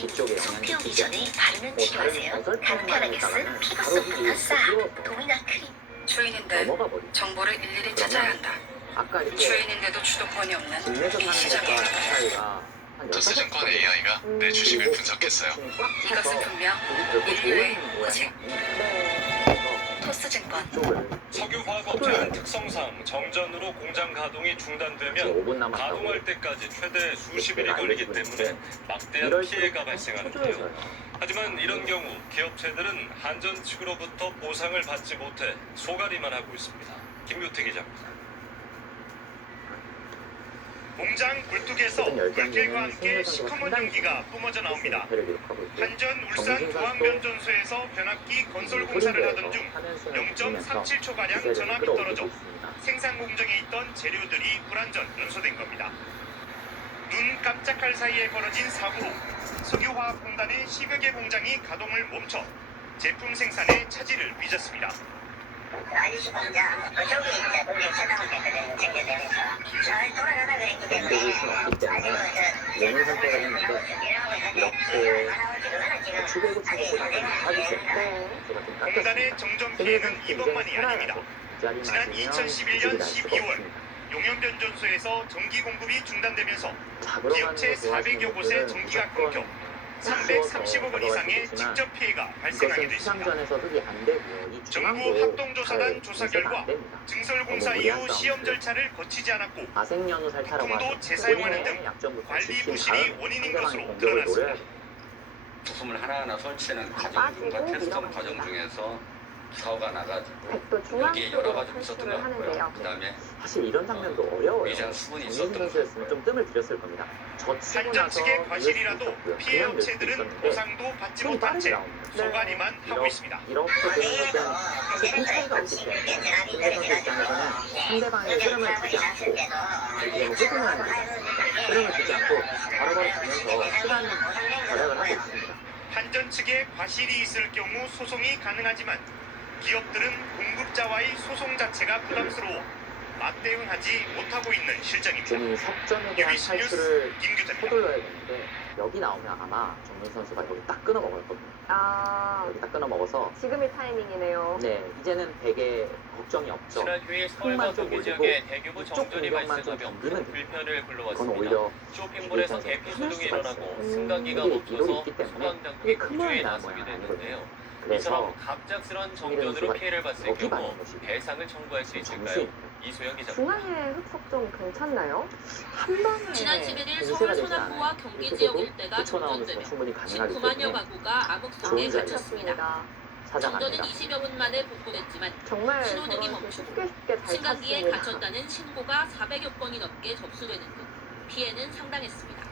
이쪽에 손 영향이 피우기 있지 전에 않나요? 바르는 치료하세요. 간편하게 쓴 피부속 분화사, 도미나 크림. 주인인데 넘어가 버리. 정보를 일일이 찾아야 한다. 아까 이렇게 주인인데도 주도권이 없는 집에서 이 사는 시장의 것과 종. 차이가 한 토스증권 AI가 내 주식을 분석했어요. 이것은 분명 인류의 호재. 토스증권. 석유화학업체는 특성상 정전으로 공장 가동이 중단되면 5분 남았다고. 가동할 때까지 최대 수십일이 걸리기 때문에 막대한 이럴 피해가 때 발생하는데요. 초조해져요. 하지만 이런 경우 기업체들은 한전 측으로부터 보상을 받지 못해 소가리만 하고 있습니다. 김규태 기자입니다. 공장 굴뚝에서 불길과 함께 시커먼 연기가 뿜어져 나옵니다. 한전 울산 도항변전소에서 변압기 건설 공사를 하던 중 0.37초가량 전압이 떨어져 생산 공정에 있던 재료들이 불안전 연소된 겁니다. 눈 깜짝할 사이에 벌어진 사고로 석유화학공단의 10여 개 공장이 가동을 멈춰 제품 생산에 차질을 빚었습니다. 아저씨 공장 저기 이제 거기에 차단되거든 챙겨내면서 잘 돌아가다 그랬기 때문에 만들 수는 없기 때문에 예능 선택을 했는데 이렇게 추배고 추배보다는 사주세요. 제가 좀 공단의 정전 피해는 이번만이 아닙니다. 지난 2011년 12월 용현변전소에서 전기 공급이 중단되면서 기업체 400여 곳에 전기가 끊겨 330억 원 이상의 직접 피해가 발생하게 됐습니다. 시상전에서 흡입 안 되고요. 이 정부 중앙도 합동조사단 조사 결과 증설공사 이후 시험 절차를 거치지 않았고 아생연후 살타라고 부품도 재사용하는 등 관리 부실이 원인인 것으로 드러났습니다. 부품을 하나하나 설치하는 과정 중과 테스트하는 과정 중에서 사고가 나가지고 여기에 여러 가지 있었던 것 같고요. 그다음에 사실 이런 장면도 어려워요. 의자 수분이 정민준 있었던 것 선수였으면 좀 뜸을 들였을 겁니다. 저 치고 한전 나서 측의 과실이라도 피해 그냥 낼 수도 업체들은 있었는데 보상도 받지 좀 못한 빠르게 채 나옵니다. 소관이만 하고 있습니다. 이렇게 되는 것은 사실 큰 차이가 없기 때문에 김대 선수 입장에서는 상대방의 흐름을 주지 않고 이게 뭐 흐름을 하는 거지 않습니까? 흐름을 주지 않고 바로바로 가면서 시간 절약을 하고 있습니다. 한전 측에 과실이 있을 경우 소송이 가능하지만 기업들은 공급자와의 소송 자체가 부담스러워 맞대응하지 못하고 있는 실정입니다. 지금 이 석점에 대한 뉴비스 뉴스 탈출을 김규태입니다. 서둘러야 되는데 여기 나오면 아마 정민 선수가 여기 딱 끊어 먹었거든요. 여기 딱 끊어 먹어서 지금이 타이밍이네요. 네 이제는 되게 걱정이 없죠. 지난 휴일 서울과 흙만 좀 경기 올리고 지역에 대규모 이쪽 정전이 공격만 좀 발생하며 견디면 큰 불편을 그건 불러왔습니다. 오히려 쇼핑몰에서 입장에서 대피 편할 소동이 수가 일어나고 있어요. 승강기가 이게 멈춰서 이론이 있기 때문에 소방당국이 큰 구조에 모양이 나서게 나와야 됐는데요. 그래서 이처럼 갑작스런 정전으로 선수가 피해를 봤을 여기 경우 맞는 것이고 배상을 청구할 수 있을까요? 정수입니다. 이소영 기자. 중앙의 흑석점 괜찮나요? 한 번에 지난 11일 공세가 서울 되지 소남부와 않아요. 경기 이렇게 지역 되고 일대가 붙여 나오는 정전되며 수가 충분히 가능하기 19만여 때문에 가구가 암흑 속에 좋은 자리다. 갇혔습니다. 사장합니다. 정전은 20여 분 만에 복구됐지만 정말 신호등이 저렇게 멈추고 쉽게 잘 승강기에 탔습니다. 갇혔다는 신고가 400여 건이 넘게 접수되는 등 피해는 상당했습니다.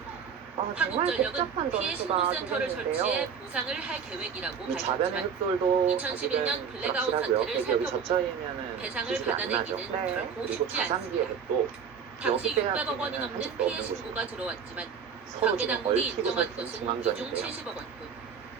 정말 한국전력은 복잡한 피해 전투가 신고센터를 설치해 되겠는데요. 보상을 할 계획이라고 이 좌변의 밝혔지만 흑돌도 2011년 아직은 블랙아웃 확실하고요. 사태를 폐기업이 살펴보고 젖혀이면은 배상을 기술이 안 나죠. 받아내기는 네. 결코 그리고 쉽지 가상기의 않습니다. 흑도 당시 여기 빼야 600억 원이 되면 넘는 아직도 피해 없는 신고가 들어왔지만 서로 관계 지금 당국이 얽히고 인정한 있는 것은 중앙전인데요. 비중 70억 원뿐.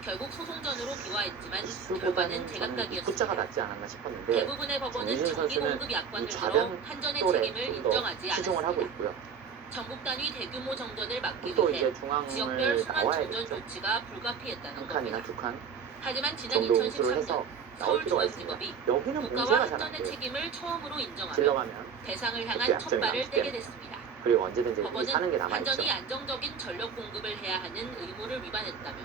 결국 소송전으로 비화했지만 수보다는 결과는 저는 숫자가 제각각이었습니다. 낫지 않았나 싶었는데 대부분의 법원은 정민준 전기 선수는 공급 이 약관을 들어 좌변 한전의 흑돌에 책임을 좀 인정하지 더 치중을 하고 않았습니다. 있고요. 전국 단위 대규모 정전을 막기 또 위해 이제 지역별 중앙을 순환 나와야 정전 되죠. 조치가 불가피했다는 한 칸이나 겁니다. 두 칸 하지만 지난 정도 운수를 2013년 해서 나올 필요가 있습니다. 서울중앙지법이 여기는 국가와 문제가 잘 안 한전의 돼요. 책임을 처음으로 인정하며 질러가면 배상을 그때 향한 약점이 첫발을 남기 떼게 때문에. 됐습니다. 그리고 언제든지 우리 사는 게 법원은 남아있죠. 한전이 안정적인 전력 공급을 해야 하는 의무를 위반했다며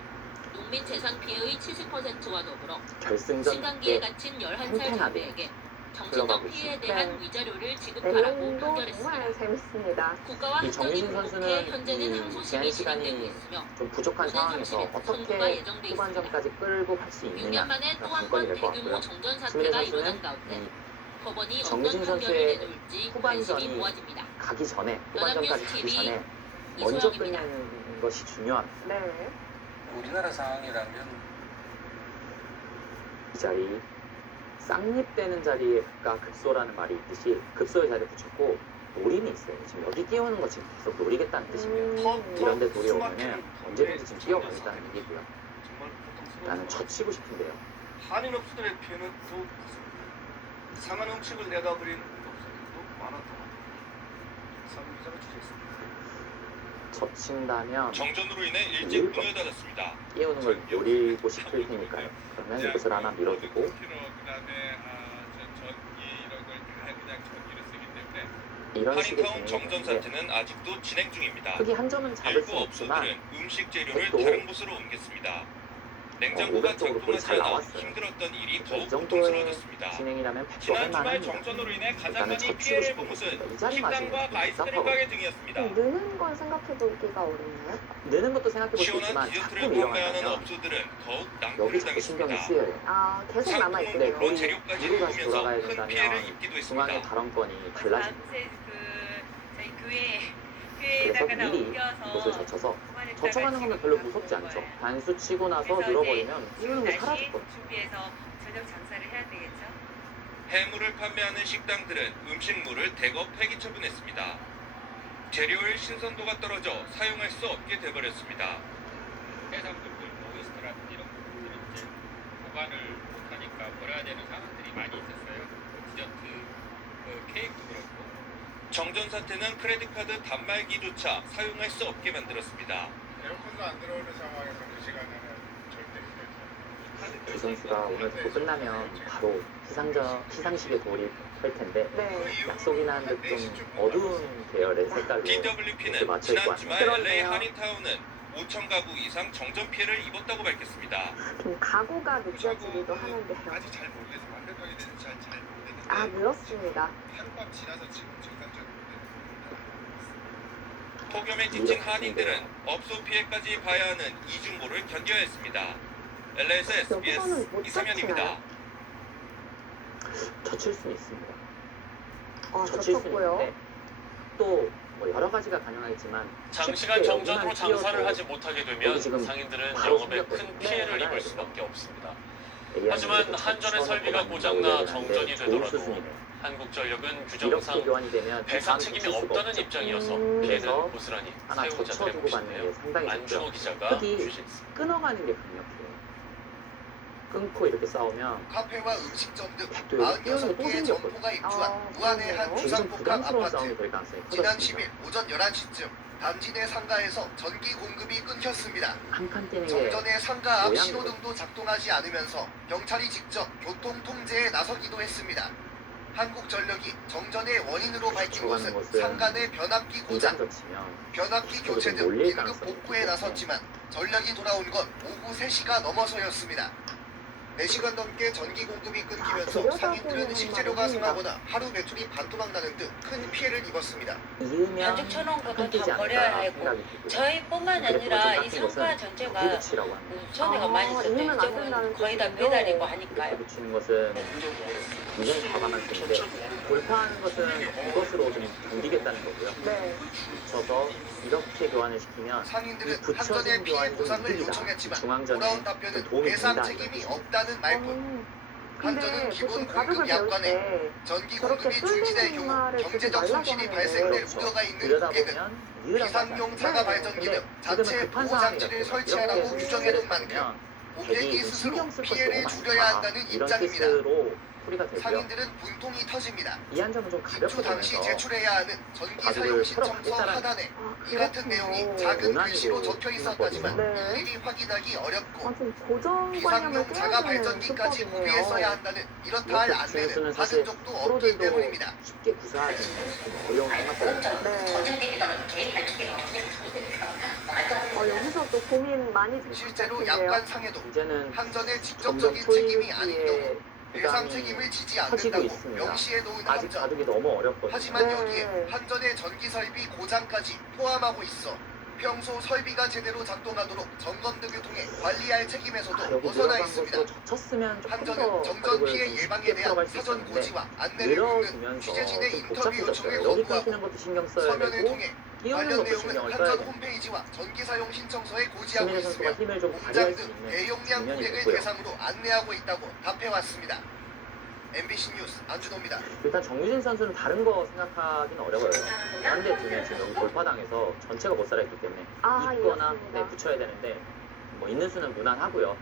농민 재산 피해의 70%와 더불어 결승전 신강기에 때 갇힌 11살 팽팽하게 자매에게 정신적 흘러가고 피해에 있습니다. 대한 위자료를 지급하라고 내용도 판결했습니다. 정말 재밌습니다. 국가와 이 한전이 정민준 공급해 선수는 현재는 이 항소심이 제한 진행되고 시간이 있으며 좀 부족한 오는 상황에서 30일 선고가 어떻게 예정돼 후반전까지 끌고 갈 수 6년 있느냐 만에 또 가 한 관건이 번 될 것 대규모 같고요. 정전 수민혜 사태가 일어난 선수는 가운데 이 법원이 정민준 어떤 판결을 선수의 내놓을지 관심이 후반전이 모아집니다. 가기 전에 후반전까지 가기 연합뉴스 전에 먼저 이소영입니다. 끝내는 것이 중요합니다. 네. 우리나라 상황이라면 이 자리 쌍립되는 자리가 급소라는 말이 있듯이 급소의 자리에 붙였고 노림이 있어요. 지금 여기 끼우는 거 지금 계속 노리겠다는 뜻이고요. 이런데 돌이 오면은 언제든지 지금 뛰어가겠다는 얘기고요. 정말 나는 젖히고 싶은데요. 한인 업소들의 피해는 더욱 컸습니다. 상한 음식을 내다버린 업소들도 많았다. 상 기자가 취재했습니다. 접친다면 정전으로 인해 일찍 문을 닫았습니다. 끼우는 걸 노리고 싶을 테니까요. 그러면 이것을 하나 밀어두고 이런 식의 한인타운 정전 진행이 되는데 사태는 아직도 진행 중입니다. 크게 한 점은 잡을 일부 수는 없지만 업소들은 음식 재료를 또 다른 곳으로 옮겼습니다. 냉장고가 500쪽으로 거의 잘 작동하지 않아 나왔어요. 힘들었던 일이 이 더욱 정도의 고통스러워졌습니다. 진행이라면 백도 지난 주말 할만합니다. 정전으로 인해 가장 일단은 많이 젖히고 피해를 싶은 본 곳은 곳입니다. 이 자리 마시는 식당과 게 아이스크림 답답하고 가게 등이었습니다. 느는 건 생각해 보기가 어렵나요? 느는 것도 생각해 볼 수 시원한 있지만 디저트를 자꾸 판매하는 밀려나면 업소들은 더욱 여기 낭패를 자꾸 신경이 당했습니다. 쓰여요. 아, 계속 상품은 남아있네요. 물론 재료까지 물로 다시 먹으면서 돌아가야 큰 된다면 피해를 입기도 중앙의 했습니다. 발언권이 달라집니다. 저희 교회 그래서 교회에다가 미리 옮겨서 이것을 젖혀서 공간에다가 젖혀가는 거면 별로 무섭지 집어넣는 않죠. 거예요. 반수 치고 나서 그래서 늘어버리면 이제 끼우는 게 다시 사라질 거예요. 준비해서 저녁 장사를 해야 되겠죠. 해물을 판매하는 식당들은 음식물을 대거 폐기 처분했습니다. 재료의 신선도가 떨어져 사용할 수 없게 돼버렸습니다. 해상품들, 오이스터라든지 이런 것들은 이제 보관을 못하니까 버려야 되는 상황들이 많이 있었어요. 디저트, 케이크도 그렇고. 정전 사태는 크레딧카드 단말기조차 사용할 수 없게 만들었습니다. 에어컨도 안 들어오는 상황에서 그 시간에는 절대 힘들죠. 두 선수가 오늘 또 끝나면 바로 시상식에 돌입할 텐데 네. 약속이나 한 듯 좀 어두운 계열의 색깔로 이렇게 DWP는 맞춰 입고 지난 주말 그렇네요. LA 한인타운은 5천 가구 이상 정전 피해를 입었다고 밝혔습니다. 좀 각오가 느껴지기도 하는데요. 아직 잘 모르겠어. 완벽하게 되는지 잘 모르겠는데. 아, 그렇습니다. 하룻밤 지나서 지금 정상적으로 폭염에 지친 한인들은 업소 피해까지 봐야 하는 이중고를 견뎌야 했습니다. LA에서 SBS 여기서는 못 이상현입니다. 젖히나요? 젖힐 수는 있습니다. 아, 젖힐 수는 젖혔고요. 있는데 또 뭐 여러 가지가 가능하지만 장시간 쉽게 정전으로 여기만 장사를 끼워서 하지 못하게 여기 되면 지금 상인들은 바로 영업에 큰 생겼거든요. 피해를 네, 입을 네. 수밖에 없습니다. AI는 하지만 이렇게 한전의 젖혀놓고 설비가 만든다고 고장나 해야 되는데 정전이 좋은 되더라도 수순이네요. 한국전력은 이렇게 규정상 교환이 되면 배상 다음 책임이 젖힐 수가 없다는 없죠. 입장이어서 그래서 피해는 고스란히 하나 사용자들의 젖혀두고 받는 게 몫인데요. 상당히 안준호 좋죠. 기자가 흙이 취재했습니다. 끊어가는 게 강력해요. 끊고 이렇게 싸우면 카페와 음식점 등 또 여기 끼우는 게 또 46개의 생겼거든요. 점포가 입주한 아, 무안의 한 그러네요. 지금 주상복합 부담스러운 아파트. 싸움이 될 가능성이 지난 커졌습니다. 10일 오전 11시쯤 단지 내 상가에서 전기 공급이 끊겼습니다. 한 칸 뛰는 게 정전의 상가 앞 모양이죠. 신호등도 작동하지 않으면서 경찰이 직접 교통 통제에 나서기도 했습니다. 한국전력이 정전의 원인으로 밝힌 젖혀가는 것은 것은 상가 내 변압기 고장, 이장 젖히면 변압기 그쪽으로 교체 좀 등 몰릴 긴급 가능성이 복구에 있기 나섰지만 전력이 돌아온 건 오후 3시가 넘어서였습니다. 4시간 넘게 전기 공급이 끊기면서 상인들은 식재료가 상하거나 하루 매출이 반토막 나는 등 큰 피해를 입었습니다. 이으면 반죽 쳐놓은 것도 한 뛰지 다 버려야 않을까 하고 생각이 들고요. 저희뿐만 아니라 이 상가 전체가 붙이라고 합니다. 손해가 많이 있었죠. 이러면 안 이쪽은 된다는 거의 다 뜻이군요. 배달이고 하니까요. 이렇게 붙이는 것은 굉장히 과감한 건데 돌파하는 것은 이것으로 좀 견디겠다는 거고요. 네. 붙여서 이렇게 교환을 시키면 이 상인들은 붙여진 한전의 피해 교환이 좀 보상을 이득이다. 요청했지만 중앙전에 돌아온 답변은 도움이 배상 된다. 책임이 없다는 말뿐. 근데 한전은 기본 보통 공급 가족을 배울 약관에 때 전기 저렇게 공급이 중지될 뚫리는 경우 말을 주지 경제적 말라고 손실이 하는데 발생될 그렇죠. 우려가 있는 그러다 고객은 보면 이유라고 비상용 하지 자가 않습니다. 발전기 등 근데 자체 지금은 급한 보호 장치를 상황이라서 설치하라고 이렇게 규정해둔 만큼 되면 고객이 대기 스스로 신경 쓸 것이 피해를 너무 줄여야 많다. 한다는 이런 입장입니다. 뜻으로 소리가 되고요. 상인들은 분통이 터집니다. 이 한점은 좀 가볍게 입주 당시 보면서 제출해야 하는 전기 가족을 사용 신청서 풀어가겠다는 하단에 아, 이 같은 내용이 그렇군요. 작은 원안으로 글씨로 적혀 있었다지만 네. 일일이 확인하기 어렵고 아, 좀 고정관념을 비상용 자가 깨야 되는 발전기까지 구비해 써야 수법이네요. 한다는 이렇다 할 안내는 중수는 받은 사실 적도 없기 프로들도 때문입니다. 쉽게 구사하기는 어려운 생각보다 네. 여기서 또 고민 많이 되실 것 실제로 같은데요. 약관상에도 이제는 한전의 점점 직접적인 책임이 아닌 경우 소유주의 배상 부담이 책임을 지지 커지고 않는다고 있습니다. 명시해 놓은 아직 한전. 가족이 너무 어렵거든요. 하지만 네. 여기에 한전의 전기 설비 고장까지 포함하고 있어 평소 설비가 제대로 작동하도록 점검 등을 통해 관리할 책임에서도 여기 벗어나 들어간 있습니다. 것으로 젖혔으면 조금 한전은 더 정전 가족을 피해 좀 예방에 쉽게 대한 풀어갈 수 사전 있었는데 고지와 안내를 묻는 늘어지면서 취재진의 좀 인터뷰 요청을 복잡해졌어요. 여기 거부하고 끊기는 것도 신경 써야 서면을 되고 통해 끼우는 관련 것도 내용은 신경을 써야 한전 되고 홈페이지와 전기 사용 신청서에 고지하고 김민혜 선수가 있으며 힘을 좀 공장 발휘할 수 등 있는 대용량 장면이 고객을 됐고요. 대상으로 안내하고 있다고 답해왔습니다. MBC 뉴스 안준호입니다. 일단 정유진 선수는 다른 거 생각하기는 어려워요. 다른 데 두면 지금 여기 돌파당해서 전체가 못 살아있기 때문에 아, 있거나 이해했습니다. 붙여야 되는데 뭐 있는 수는 무난하고요.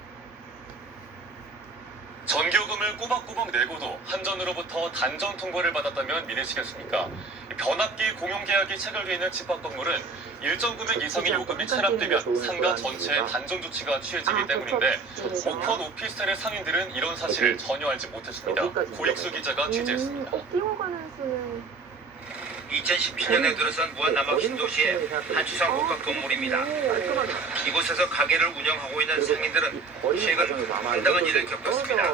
전기요금을 꼬박꼬박 내고도 한전으로부터 단전 통보를 받았다면 믿으시겠습니까? 변압기 공용계약이 체결되어 있는 집합 건물은 일정 금액 이상의 요금이 체납되면 상가 전체에 단정 조치가 취해지기 때문인데 오컨 오피스텔의 상인들은 이런 사실을 전혀 알지 못했습니다. 고익수 기자가 취재했습니다. 뛰어가는 수는 2017년에 들어선 무한 남학 신도시의 한 주상 복합 건물입니다. 이곳에서 가게를 운영하고 있는 상인들은 최근 황당한 일을 겪었습니다.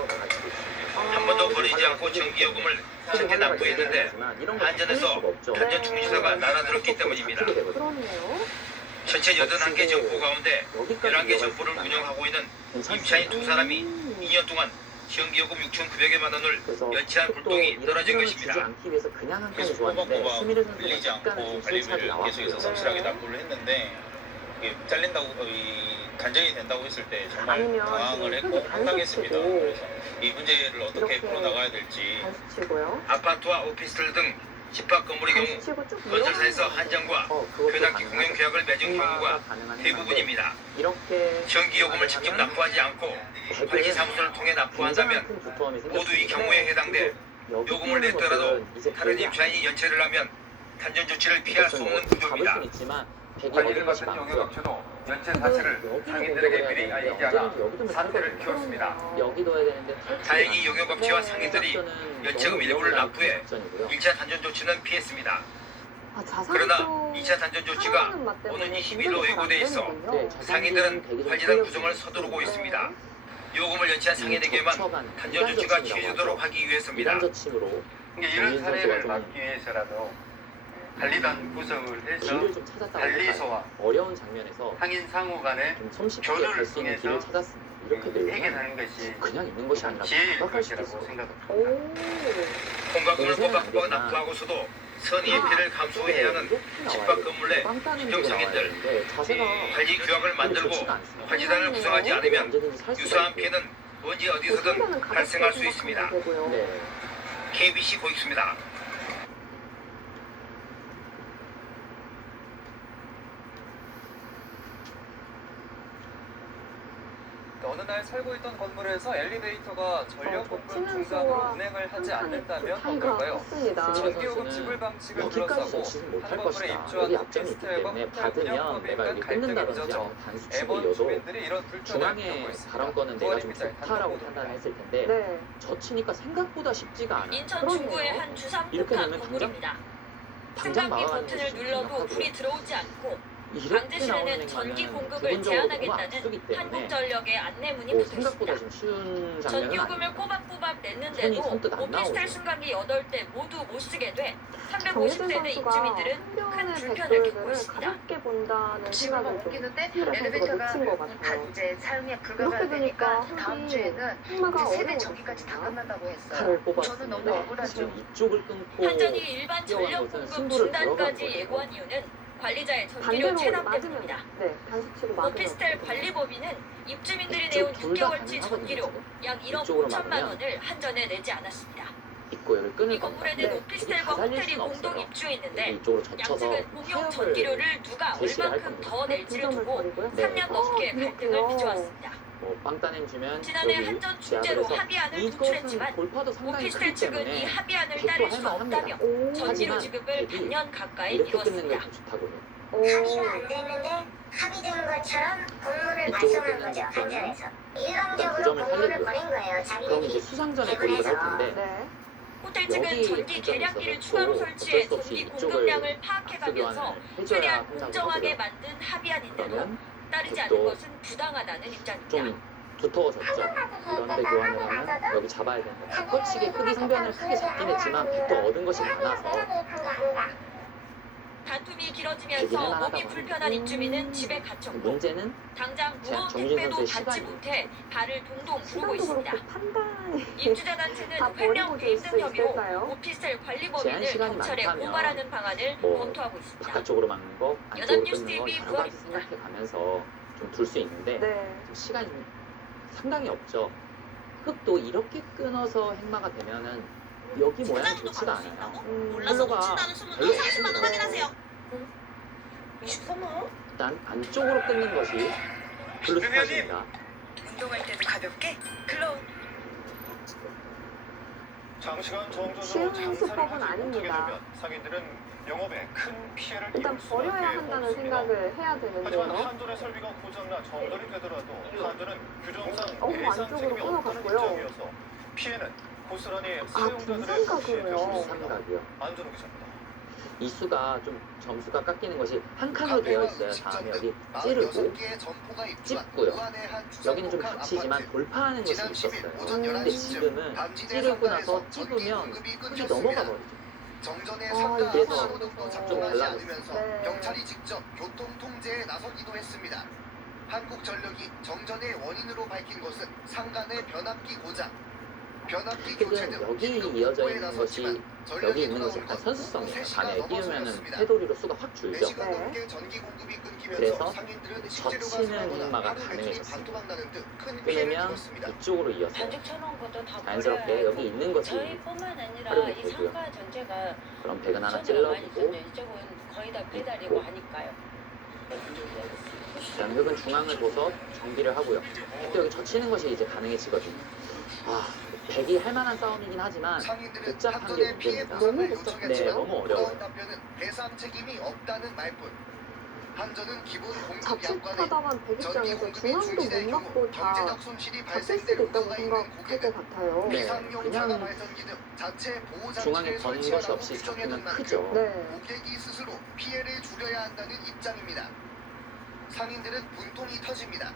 한 번도 버리지 않고 전기요금을 적게 납부했는데 한전에서 한전 총무지사가 날아들었기 때문입니다. 전체 81개 점포 가운데 11개 점포를 운영하고 있는 임차인 두 사람이 2년 동안 전기요금 6,900여만 원을 연체한 불똥이 떨어진 것입니다. 그래서 꼬박꼬박 밀리지 않고 관리비를 계속해서 성실하게 납부를 했는데 이게 잘린다고 단절이 된다고 했을 때 정말 당황을 했고 황당했습니다. 그래서 이 문제를 어떻게 풀어나가야 될지. 아파트와 오피스텔 등 집합 건물의 경우 건설사에서 한전과 변압기 공용 계약을 맺은 경우가 대부분입니다. 전기요금을 직접 납부하지 않고 관리사무소를 통해 납부한다면 모두 이 경우에 해당돼 요금을 냈더라도 다른 임차인이 연체를 하면 단전 조치를 피할 수 없는 구조입니다. 관리를 맡은 용역업체도 연체 사실을 상인들에게 미리 알리지 않아 사태를 키웠습니다. 다행히 용역업체와 상인들이 연체금 일부를 납부해 1차 단전 조치는 피했습니다. 그러나 2차 단전 조치가 오는 20일로 예고돼 있어 상인들은 관리단 구성을 서두르고 있습니다. 요금을 연체한 상인에게만 단전 조치가 취해지도록 하기 위해서입니다. 이런 사례를 막기 위해서라도 관리단 구성을 해서 관리소와 어려운 장면에서 상인 상호 간의 교류를 통해서 해결하는 것이 그냥 있는 것이 아니라 지혜일 것이라고 생각합니다. 공과금을 꼬박꼬박 납부하고서도 선의의 피해를 감수해야 하는 집합 건물 내 신종상인들 관리 규약을 만들고 관리단을 구성하지 않으면 유사한 피해는 언제 어디서든 발생할 수 있습니다. KBC 고익수입니다. 어느 날 살고 있던 건물에서 엘리베이터가 전력 공급 중단으로 운행을 하지 않는다면 어떨까요? 전기요금 지불 방식을 둘러싸고 한 건물에 입주한 오피스텔과 호텔 분양업인 간 갈등이 빚어져 애번 주민들이 이런 불편을 겪고 있습니다. 발언권은 내가 좀 좋다라고 판단했을 텐데 젖히니까 생각보다 쉽지가 않아. 인천 중구의 한 주상복합 건물입니다. 승강기 버튼을 눌러도 불이 들어오지 않고 강제실에는 전기 공급을 제한하겠다는 한국전력의 안내문이 붙어있습니다. 전기요금을 꼬박꼬박 냈는데도 오피스텔 승강기 8대 모두 못 쓰게 돼 350세대 입주민들은 큰 불편을 겪고 있습니다. 지금 옮기는데 엘리베이터가 이제 사용에 불가가 되니까 다음 주에는 이제 세대 전기까지 다 끝난다고 했어요. 저는 너무 억울하죠. 한전이 일반 전력 공급 중단까지 예고한 이유는 관리자의 전기료 체납 때문입니다. 오피스텔 관리법인은 입주민들이 내온 6개월치 전기료 약 1억 5천만 원을 한전에 내지 않았습니다. 이 건물에는 오피스텔과 호텔이 공동 입주해 있는데 양측은 공용 전기료를 누가 얼만큼 더 낼지를 두고 3년 넘게 갈등을 빚어왔습니다. 지난해 한전 중재로 합의안을 도출했지만 오피스텔 측은 이 합의안을 따를 수 없다며 전기료 지급을 반년 가까이 미뤘습니다. 합의가 안 됐는데 합의된 것처럼 공문을 발송한 거죠, 한전에서. 일방적으로 공문을 보낸 거예요, 자기들이. 호텔 측은 전기 계량기를 추가로 설치해 전기 공급량을 파악해가면서 최대한 공정하게 만든 합의안인데도 따르지 않는 것은 부당하다는 입장입니다. 두터워졌죠. 그런데 교환을 하면 여기 잡아야 된다. 바꿔치기 크기 성변을 크게 잡긴 했지만 또 얻은 것이 많아서 다툼이 길어지면서 몸이 불편한 입주민은 집에 갇혔고 문제는 당장 무거운 택배도 받지 못해 발을 동동 구르고 있습니다. 입주자 단체는 횡령 대입등 혐의로 오피스텔 관리법인을 경찰에 고발하는 방안을 검토하고 있습니다. 바깥쪽으로 막는 거, 안쪽으로 끊는 거 여러 가지 생각해가면서 좀 둘 수 있는데 좀 시간이 좀 상당히 없죠. 흙도 이렇게 끊어서 행마가 되면은 여기 모양이 좋지가 않아요. 몰라서 놓친다는 소문도 30만 원 확인하세요. 23만 원? 일단 안쪽으로 끊는 것이 블루스팟입니다. 운동할 때도 가볍게 글로우. 장시간 정전으로 쉬운 장사를 수법은 하지 못하게 아닙니다. 되면 상인들은 영업에 큰 피해를 일단 입을 수밖에 버려야 한다는 없습니다. 생각을 해야 하지만 되는데요. 한전의 설비가 고장나 정전이 되더라도 한전은 규정상 안쪽으로 책임이 없다는 끊어갔고요. 입장이어서 피해는 고스란히 사용자들의 분산가구로요. 몫이 될 수 있습니다. 분산가구요. 안전호 기자입니다. 이수가 좀 점수가 깎이는 것이 한 칸으로 되어 있어요. 다음에 여기 찌르고 찝고요. 여기는 좀 닫히지만 돌파하는 것이 있었어요. 근데 지금은 찌르고 나서 찝으면 흙이 넘어가 버리죠. 그래서 좀 달라졌어요. 경찰이 직접 교통 통제에 나서기도 했습니다. 한국전력이 정전의 원인으로 밝힌 것은 상간의 변압기 고장. 변압기 교체 등 여기 이어져 있는 것이 여기 있는 것이 약간 선수성이에요. 밤에 띄우면은 테두리로 수가 확 줄죠. 그래서 젖히는 흑마가 가능해졌습니다. 끊으면 이쪽으로 이어서 자연스럽게 여기 있는 것이 저희뿐만 아니라 활용이 이 되고요. 상가 전체가 그럼 배근 하나 손을 많이 찔러주고 쓰죠. 이쪽은 거의 다 배달이고 하니까요. 그다음 흙은 중앙을 둬서 정비를 하고요. 또 여기 젖히는 것이 이제 가능해지거든요. 아, 백이 할 만한 싸움이긴 하지만 복잡한 게 문제입니다. 너무 복잡해요. 네, 너무 어려워요. 배상 책임이 없다는 말뿐. 한전은 기본 공급 자칫하다만 백입장에서 중앙도 못 막고 다 경제적 손실이 잡힐 수도 있다고 생각할 것 같아요. 네, 비상용 자가 그냥 발전기 등 자체 보호 중앙에 장치를 거는 것이 설치하라고 없이 잡히면 규정해둔 크죠. 만큼 네. 고객이 스스로 피해를 줄여야 한다는 입장입니다. 상인들은 분통이 터집니다.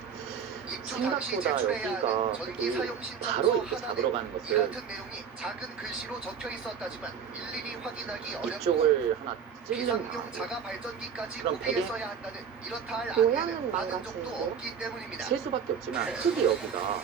입주 당시 생각보다 제출해야 여기가 하는 전기 사용 신청서 바로 이렇게 하나에 잡으러 가는 이 것은 같은 내용이 작은 글씨로 적혀 있었다지만 일일이 확인하기 어렵고 이쪽을 하나 찔려면 비상용 자가 발전기까지 그럼 구비했어야 한다는 이렇다 할 모양은 안내는 받은 적도 망가지는데요? 없기 때문입니다. 셀 수밖에 없지만 흙이 여기가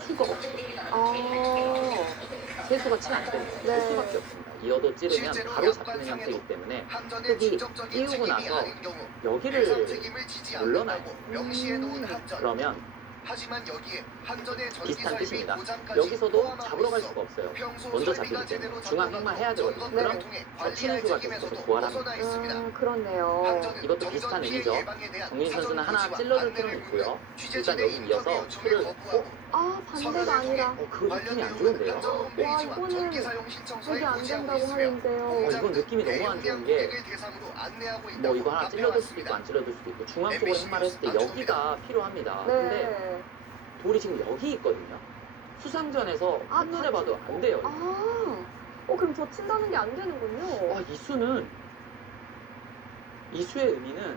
수가 없어요. 아, 세수가 치 않기 때문에 네. 셀 수밖에 없습니다. 이어도 찌르면 실제로 바로 약관 잡히는 상에도 형태이기 때문에 한전의 흙이 직접적인 띄우고 책임이 나서 아닌 경우 여기를 배상 책임을 지지 물러나요. 않는다고 명시해 놓은 한전. 그러면 하지만 여기에 한전의 전기 비슷한 설비 뜻입니다. 고장까지 여기서도 포함하고 잡으러 갈 있어 수가 없어요. 평소 먼저 설비가 잡히기 제대로 때문에 중앙 핵만 해야 되거든요. 점검을 그럼 통해 젖히는 관리할 수가 책임에서도 계속해서 부활합니다. 벗어나 있습니다. 그렇네요. 한전은 이것도 정전 비슷한 피해 의미죠. 예방에 대한 정민 선수는 사전 하나 고지와 찔러줄 안내를 필요는 있고요. 묻는 일단 취재진의 여기 이어서 인터뷰 요청을 풀을 거부하고 아, 반대가 아니라. 그 느낌이 안 좋은데요. 한전 와, 홈페이지와 이거는 전기 사용 신청서에 이게 안 고지하고 된다고 있으며 하는데요. 이건 느낌이 너무 안 좋은 게 뭐 이거 하나 찔러줄 수도 있고 있다. 안 찔러줄 수도 있고 중앙 쪽으로 흑마를 했을 때 여기가 필요합니다. 근데 네. 돌이 지금 여기 있거든요. 수상전에서 한눈에 봐도 안 돼요. 아, 그럼 젖힌다는 게 안 되는군요. 이수의 의미는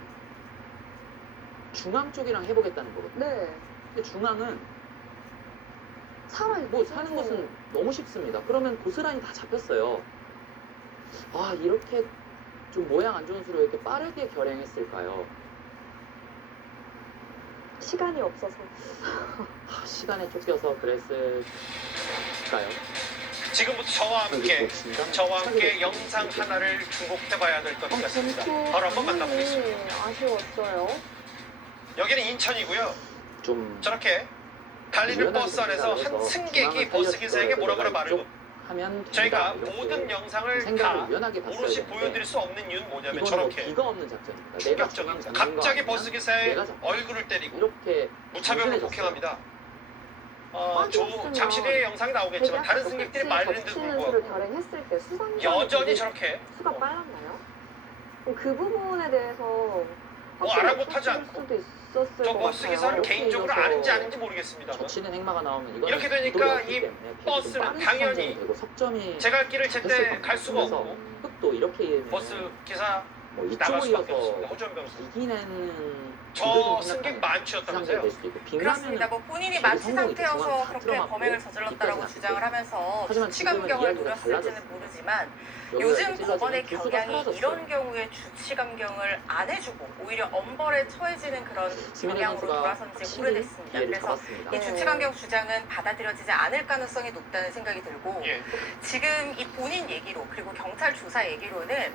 중앙 쪽이랑 해보겠다는 거거든요. 네. 근데 중앙은 살아있고. 뭐 사는 것은 너무 쉽습니다. 그러면 고스란히 다 잡혔어요. 아, 이렇게 좀 모양 안 좋은 수로 이렇게 빠르게 결행했을까요? 시간이 없어서. 시간에 쫓겨서 그랬을까요? 지금부터 저와 함께 영상 하나를 중복해봐야 될 것 같습니다. 바로 한번 만나보겠습니다. 아쉬웠어요. 여기는 인천이고요. 좀 저렇게 달리는 버스 안에서 한 승객이 버스 기사에게 뭐라 말하고 하면 저희가 된다, 이렇게 모든 영상을 다 생각을 유연하게 봤어야 오롯이 되는데 보여드릴 수 없는 이유는 뭐냐면 이거는 뭐 저렇게 기가 없는 작전입니다. 충격적인 갑자기 버스 기사의 얼굴을 때리고 이렇게 무차별로 폭행합니다. 잠시 뒤에 영상이 나오겠지만 다른 승객들이 말리는 듯 불구하고 결행했을 때 여전히 저렇게 수가 빨랐나요? 그 부분에 대해서 아랑곳하지 않고 수도 있었을 저 것 버스 같아요. 기사를 개인적으로 아는지 아닌지 모르겠습니다. 젖히는 행마가 나오면 이거는 이렇게 되니까 이 버스는 당연히 제갈 길을 제때 갈 수가 없고 흙도 이렇게 버스 기사 뭐 나갈 이쪽으로 수밖에 이어서 없습니다. 호주연 변호사. 이기는 저 승객 만취였다면서요? 그렇습니다. 뭐 본인이 만취 상태여서 그렇게 범행을 저질렀다라고 주장을 하면서 수치감경을 노렸을지는 모르지만 요즘 법원의 경향이 이런 경우에 주치감경을 안 해주고 오히려 엄벌에 처해지는 그런 경향으로 돌아선 지 오래됐습니다. 그래서 이 주치감경 주장은 받아들여지지 않을 가능성이 높다는 생각이 들고 지금 이 본인 얘기로 그리고 경찰 조사 얘기로는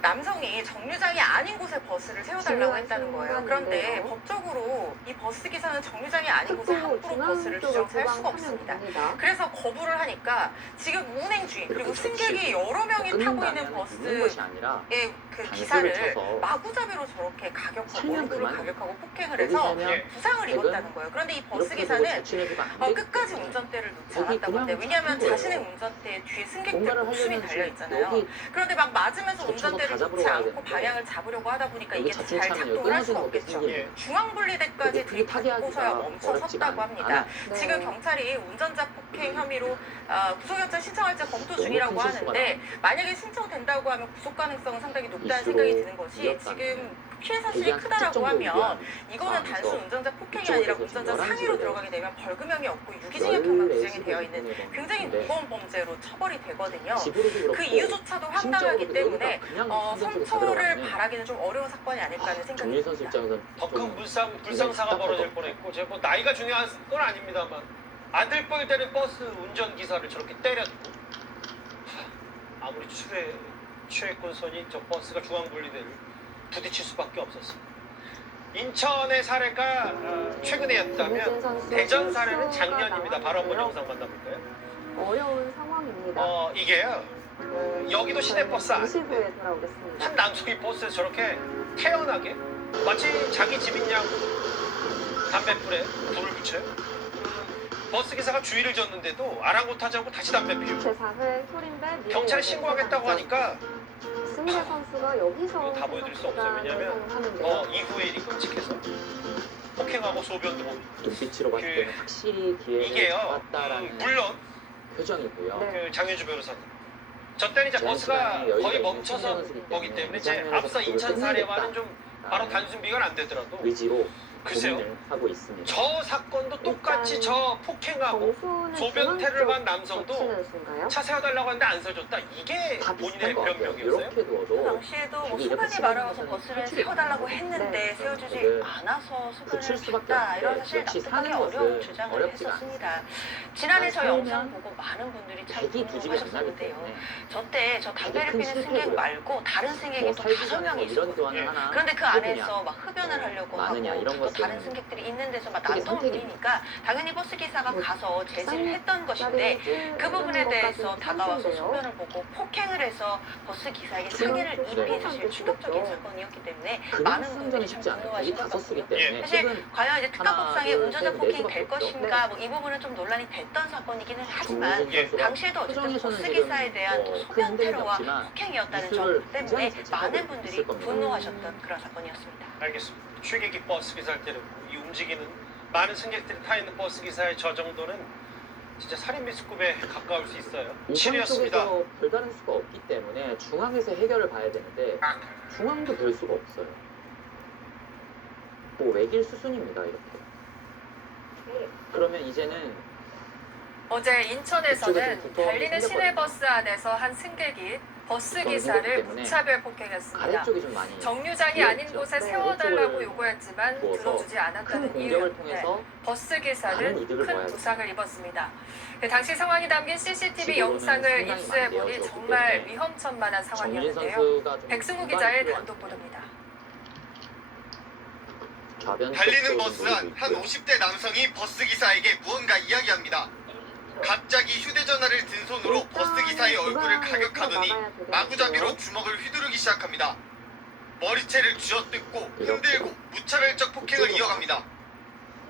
남성이 정류장이 아닌 곳에 버스를 세워달라고 했다는 거예요. 그런데 법적으로 이 버스 기사는 정류장이 아닌 곳에 함부로 버스를 주정차할 수가 없습니다. 그래서 거부를 하니까 지금 운행 중인 그리고 승객이 여러 명이 타고 있는 버스의 그 기사를 마구잡이로 저렇게 가격하고 얼굴을 가격하고 폭행을 해서 부상을 입었다는 거예요. 그런데 이 버스 기사는 끝까지 운전대를 놓지 않았다고 합니다. 왜냐하면 자신의 운전대 뒤에 승객들 목숨이 달려 있잖아요. 그런데 막 맞으면서 운전대를 놓지 않고 방향을 잡으려고 하다 보니까 이게 잘 작동을 할 수가 없겠죠. 중앙분리대까지 들이받고서야 멈춰섰다고 합니다. 지금 경찰이 운전자 폭행 혐의로 구속영장 신청할지 검토 중이라고 하는데 만약에 신청된다고 하면 구속 가능성은 상당히 높다는 생각이 드는 것이 지금 피해 사실이 크다라고 하면 이거는 단순 운전자 폭행이 아니라 운전자 상해로 들어가게 되면 벌금형이 없고 유기징역형만 규정이 되어 있는 굉장히 무거운 범죄로 처벌이 되거든요. 그 이유조차도 황당하기 때문에 선처를 바라기는 좀 어려운 사건이 아닐까 하는 생각이 듭니다. 더 큰 불상사가 벌어질 뻔했고 제가 뭐 나이가 중요한 건 아닙니다만 아들 뻘 되는 버스 운전기사를 저렇게 때렸고 아무리 취해권선이 저 버스가 중앙분리대를 부딪힐 수밖에 없었습니다. 인천의 사례가 최근에였다면 대전 사례는 작년입니다. 바로 한번 영상 만나볼까요? 어려운 상황입니다. 이게요. 여기도 시내버스 아닌데 후에 돌아오겠습니다. 한 남성이 버스에서 저렇게 태연하게 마치 자기 집인 양 담뱃불에 불을 붙여요. 버스 기사가 주의를 줬는데도 아랑곳하지 않고 다시 담배 피우고 제4회 소림배 경찰에 신고하겠다고 하니까 승재 선수가 여기서 이거 다 보여드릴 수 없어요. 왜냐면 이후에 일이 끔찍해서 폭행하고 소변도 못 눈빛으로 봤을 때는 확실히 기회를 이게요. 잡았다라는 물론 표정이고요. 그 장윤주 변호사님 저 때는 이제 버스가 거의 멈춰서 거기 때문에 이제 앞서 인천 사례와는 좀 바로 단순 비교는 안 되더라도 의지로 글쎄요. 하고 있습니다. 저 사건도 똑같이 저 폭행하고 소변태를 간 남성도 차 세워달라고 하는데 안 세워줬다. 이게 본인의 변명이었어요? 그 당시에도 뭐 소변이 마려워서 버스를 세워달라고 했는데 세워주지 않아서 소변을 폈다 이런 사실 납득하기 어려운 주장을 했었습니다. 지난해 저 영상 보고 많은 분들이 참 궁금하셨었는데요. 저 담배를 피는 승객 말고 다른 승객이 또 5명이 있었거든요. 그런데 그 안에서 막 흡연을 하려고 하고 또 다른 승객들이 있는 데서 막 난동을 부리니까 당연히 버스 기사가 가서 제지를 했던 것인데 그 부분에 대해서 다가와서 소변을 보고 폭행을 해서 버스 기사에게 상해를 입힌 사실 충격적인 사건이었기 때문에 많은 분들이 참 궁금하신 것 같고요. 사실 과연 이제 특가법상의 운전자 폭행이 될 것인가 뭐 이 부분은 좀 논란이 됐던 사건이기는 하지만 당시에도 어쨌든 버스 기사에 대한 소변 테러와 폭행이었다는 점 때문에 많은 분들이 분노하셨던 그런 사건이었습니다. 알겠습니다. 취객이 버스 기사를 때리고 이 움직이는 많은 승객들이 타 있는 버스 기사의 저 정도는 진짜 살인 미수급에 가까울 수 있어요. 실이었습니다. 별다른 수가 없기 때문에 중앙에서 해결을 봐야 되는데 중앙도 별 수가 없어요. 뭐 외길 수순입니다 이렇게. 그러면 이제는 어제 인천에서는 달리는 시내버스 안에서 한 승객이 버스 기사를 무차별 폭행했습니다. 정류장이 아닌 곳에 세워달라고 요구했지만 들어주지 않았다는 이유였는데 버스 기사는 큰 부상을 입었습니다. 당시 상황이 담긴 CCTV 영상을 입수해보니 정말 위험천만한 상황이었는데요. 백승우 기자의 단독 보도입니다. 달리는 버스 안 한 50대 남성이 버스 기사에게 무언가 이야기합니다. 갑자기 휴대전화를 든 손으로 버스기사의 얼굴을 가격하더니 마구잡이로 주먹을 휘두르기 시작합니다. 머리채를 쥐어뜯고 흔들고 무차별적 폭행을 이어갑니다.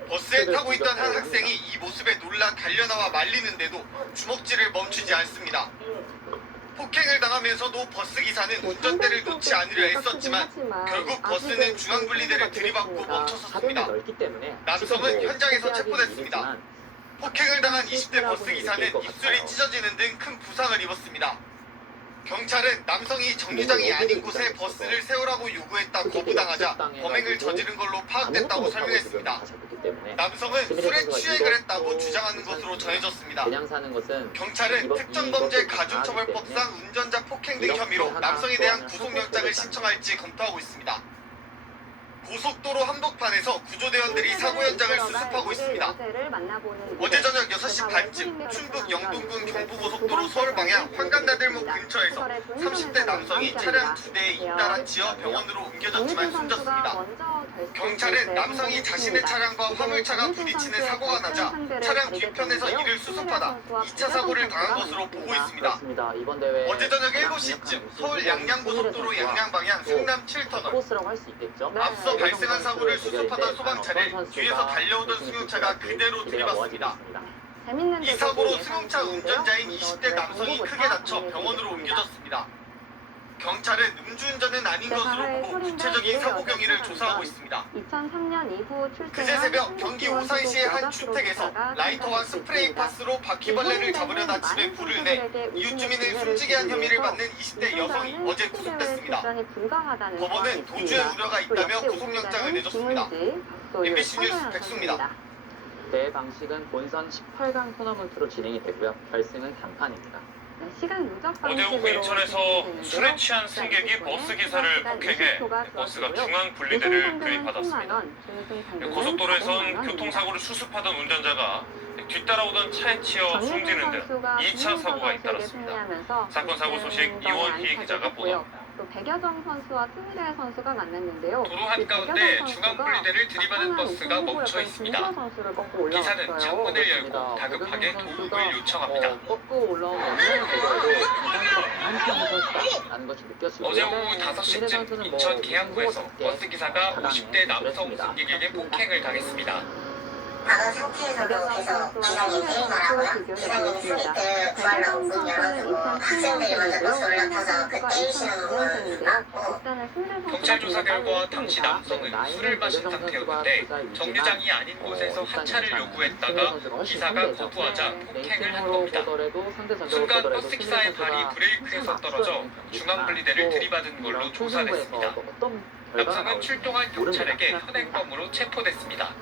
버스에 타고 있던 한 학생이 이 모습에 놀라 달려나와 말리는데도 주먹질을 멈추지 않습니다. 폭행을 당하면서도 버스기사는 운전대를 놓지 않으려 애썼지만 결국 버스는 중앙분리대를 들이받고 멈춰섰습니다. 남성은 현장에서 체포됐습니다. 폭행을 당한 20대 버스기사는 입술이 찢어지는 등 큰 부상을 입었습니다. 경찰은 남성이 정류장이 아닌 곳에 버스를 세우라고 요구했다 거부당하자 범행을 저지른 걸로 파악됐다고 설명했습니다. 남성은 술에 취해 그랬다고 주장하는 것으로 전해졌습니다. 경찰은 특정범죄 가중처벌법상 운전자 폭행 등 혐의로 남성에 대한 구속영장을 신청할지 검토하고 있습니다. 고속도로 한복판에서 구조대원들이 사고 현장을 수습하고 있습니다. 어제 저녁 6시 반쯤 충북 영동군 경부고속도로 서울 방향 환관나들목 근처에서 30대 남성이 차량 2대에 잇따라 치여 병원으로 옮겨졌지만 숨졌습니다. 경찰은 남성이 자신의 차량과 화물차가 부딪히는 사고가 나자 차량 뒤편에서 이를 수습하다 2차 사고를 당한 것으로 보고 있습니다. 어제 저녁 7시쯤 서울 양양고속도로 양양방향 성남 7터널 앞서 발생한 사고를 수습하던 소방차를 뒤에서 달려오던 승용차가 그대로 들이받습니다. 이 사고로 승용차 운전자인 20대 남성이 크게 다쳐 병원으로 옮겨졌습니다. 경찰은 음주운전은 아닌 것으로 보고 구체적인 사고 경위를 조사하고 있습니다. 2003년 이후 그제 새벽 경기 오산시의 한 주택에서 라이터와 스프레이 파스로 바퀴벌레를 잡으려다 집에 불을 내 이웃 주민을 숨지게 한 혐의를 받는 20대 여성이 어제 구속됐습니다. 법원은 도주의 우려가 있다며 구속영장을 내줬습니다. MBC 뉴스 백수입니다. 대회 방식은 본선 18강 토너먼트로 진행이 되고요. 결승은 단판입니다. 어제 오후 인천에서 술에 취한 승객이 버스 기사를 폭행해 버스가 중앙 분리대를 들이받았습니다. 고속도로에선 교통사고를 수습하던 운전자가 뒤따라오던 차에 치여 숨지는 등 2차 사고가 잇따랐습니다. 사건 사고 소식 이원희 기자가 보도합니다. 또 백여정 선수와 트미레 선수가 만났는데요. 도로 한가운데 중앙 분리대를 들이받은 버스가 멈춰 있습니다. 기사는 창문을 열고 다급하게 도움을 요청합니다. 꺾고 올라오는 대결에도 안치홍 선수다라는 것이 느껴지고요. 어제 오후 5시쯤 인천 계양구에서 버스 기사가 50대 남성 승객에게 폭행을 당했습니다. 다른 상태에서도 계속 기사님 세임하라고요? 기사님 스리트 구하려고 군요. 학생들이 먼저 버스 올라타서 그 A씨는 우는데 경찰 조사 결과 당시 남성은 술을 마신 상태였는데 정류장이 아닌 곳에서 하차를 요구했다가 기사가 거부하자 폭행을 한 겁니다. 순간 버스 기사의 발이 브레이크에서 떨어져 중앙 분리대를 들이받은 걸로 조사됐습니다. 남성은 출동한 경찰에게 현행범으로 체포됐습니다.